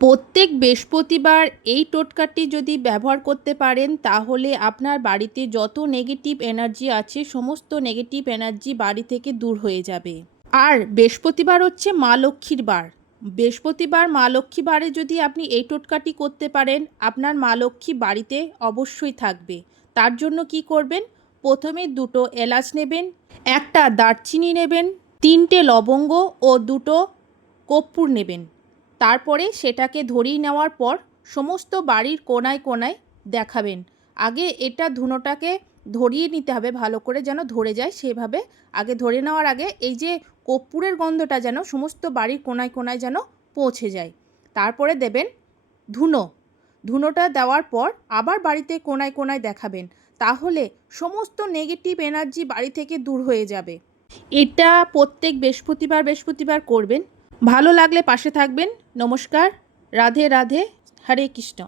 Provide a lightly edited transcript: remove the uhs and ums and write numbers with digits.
প্রত্যেক বৃহস্পতিবার এই টোটকাটি যদি ব্যবহার করতে পারেন তাহলে আপনার বাড়িতে যত নেগেটিভ এনার্জি আছে সমস্ত নেগেটিভ এনার্জি বাড়ি থেকে দূর হয়ে যাবে। আর বৃহস্পতিবার হচ্ছে মা লক্ষ্মীর বার। বৃহস্পতিবার মা লক্ষ্মী বারে যদি আপনি এই টোটকাটি করতে পারেন আপনার মা লক্ষ্মী বাড়িতে অবশ্যই থাকবে। তার জন্য কি করবেন, প্রথমে 2টো এলাচ নেবেন, একটা দারচিনি নেবেন, 3টে লবঙ্গ ও 2টো কর্পূর নেবেন। তারপরে সেটাকে ধরিয়ে নেওয়ার পর সমস্ত বাড়ির কোণায় কোণায় দেখাবেন। আগে এটা ধুনোটাকে ধরিয়ে নিতে হবে ভালো করে, যেন ধরে যায় সেভাবে। আগে ধরে নেওয়ার আগে এই যে কর্পূরের গন্ধটা যেন সমস্ত বাড়ির কোণায় কোণায় যেন পৌঁছে যায়। তারপরে দেবেন ধুনো। ধুনোটা দেওয়ার পর আবার বাড়িতে কোণায় কোণায় দেখাবেন। তাহলে সমস্ত নেগেটিভ এনার্জি বাড়ি থেকে দূর হয়ে যাবে। এটা প্রত্যেক বৃহস্পতিবার করবেন। ভালো লাগলে পাশে থাকবেন। নমস্কার। রাধে রাধে। হরে কৃষ্ণ।